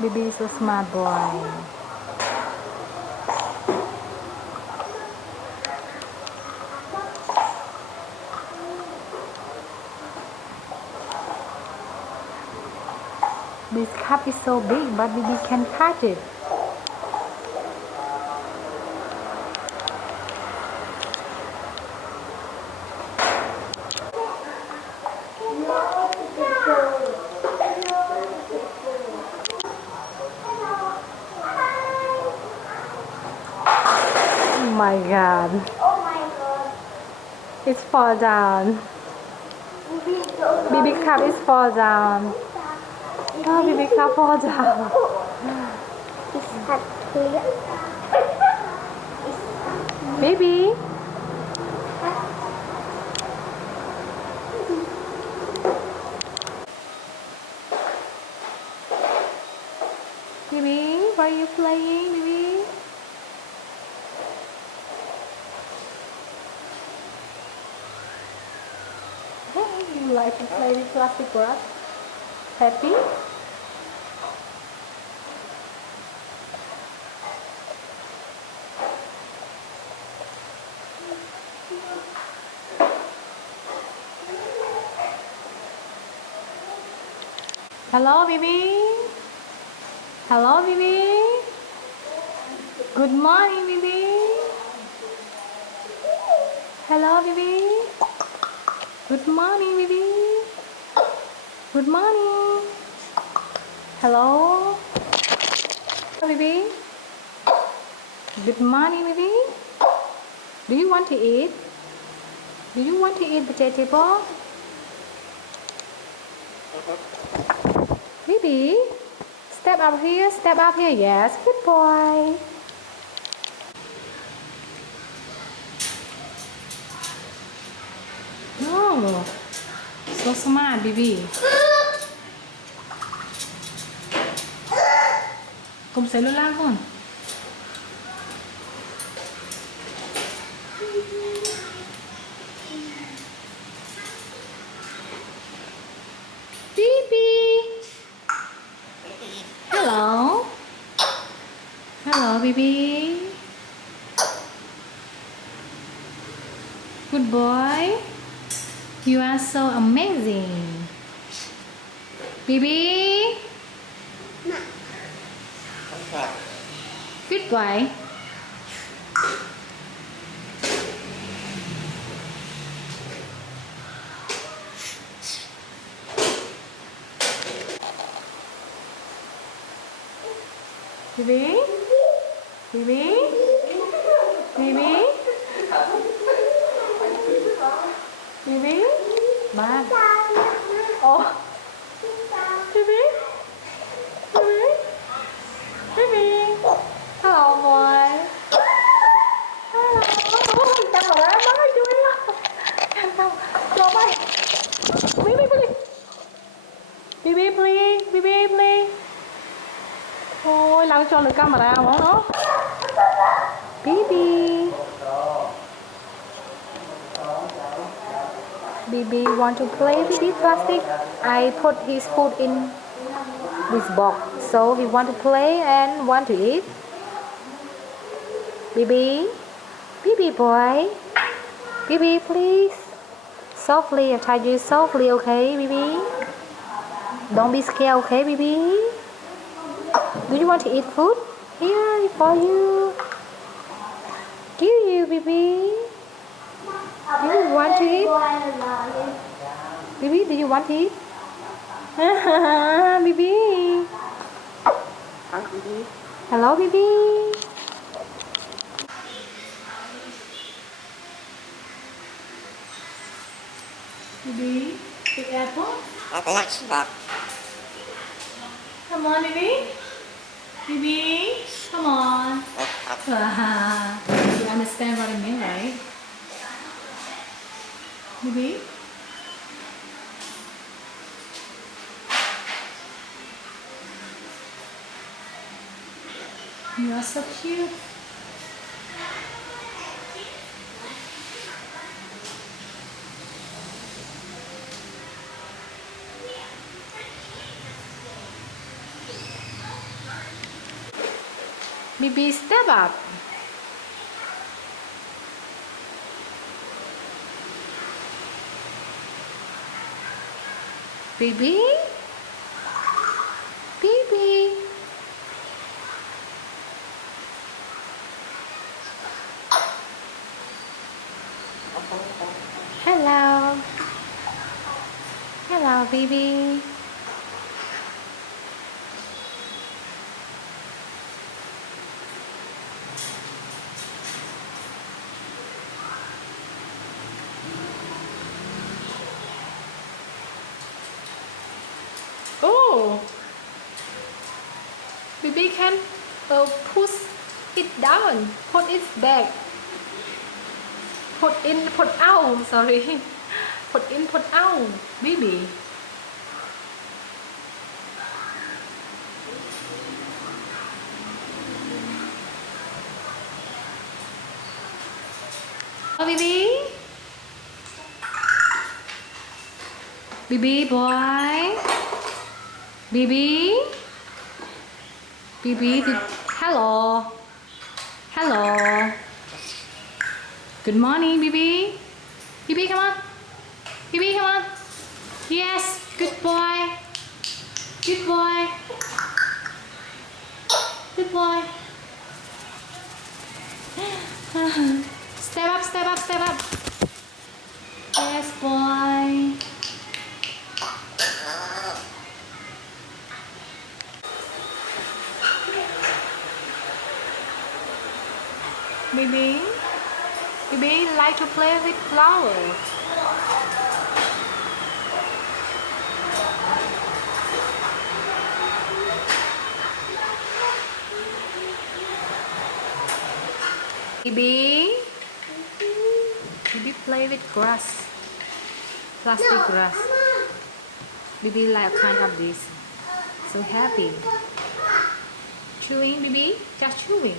Bibi is a smart boy. This cup is so big, but Bibi can catch it. Oh my god. It's fall down. Bibi cup is fall down. Oh, Bibi cup fall down. Bibi. Bibi, why are you playing, Bibi? You like to play with plastic wrap? Happy? Hello, Bibi. Hello, Bibi. Good morning, Bibi. Hello, Bibi. Good morning, Bibi. Good morning. Hello. Bibi. Good morning, Bibi. Do you want to eat? Do you want to eat vegetable? Bibi, step up here, step up here. Yes, good boy. Oh, so smart, Bibi. Cùng cellular con. Bibi. Hello. Hello, Bibi. Good boy. You are so amazing. Bibi. Good boy. Bibi. Bibi. Bibi. Bibi. Ba. Oh. Bibi. Bibi. Bibi. Hello, boy. Hello. Căng vào đó, má vui lắm. Căng vào. Cho bay. Bibi, Bibi. Bibi, please. Bibi, please. Ôi, lau cho được camera mà nó. Bibi. Bibi want to play with this plastic. I put his food in this box, so he want to play and want to eat. Bibi, Bibi boy, Bibi please, softly. I tell you softly, okay, Bibi. Don't be scared, okay, Bibi. Do you want to eat food? Here for you. Give you, Bibi. Do you want to eat? Bibi, do you want to eat? Bibi. Hello, Bibi. Bibi, take apple. Come on, Bibi. Bibi, come on. You understand what I mean, right? Bibi? You are so cute. Bibi, step up. Bibi? Bibi? Hello. Hello, Bibi. Oh, Bibi can push it down, put it back, put in, put out. Sorry, put in, put out, Bibi. Oh, Bibi, Bibi boy, Bibi, Bibi. Hello, hello. Good morning, Bibi. Bibi, come on. Bibi, come on. Yes, good boy. Good boy. Good boy. Step up, step up, step up. Yes, boy. Bibi, Bibi like to play with flowers. Bibi, Bibi play with grass, plastic grass. Bibi like kind of this. So happy. Chewing, Bibi, just chewing.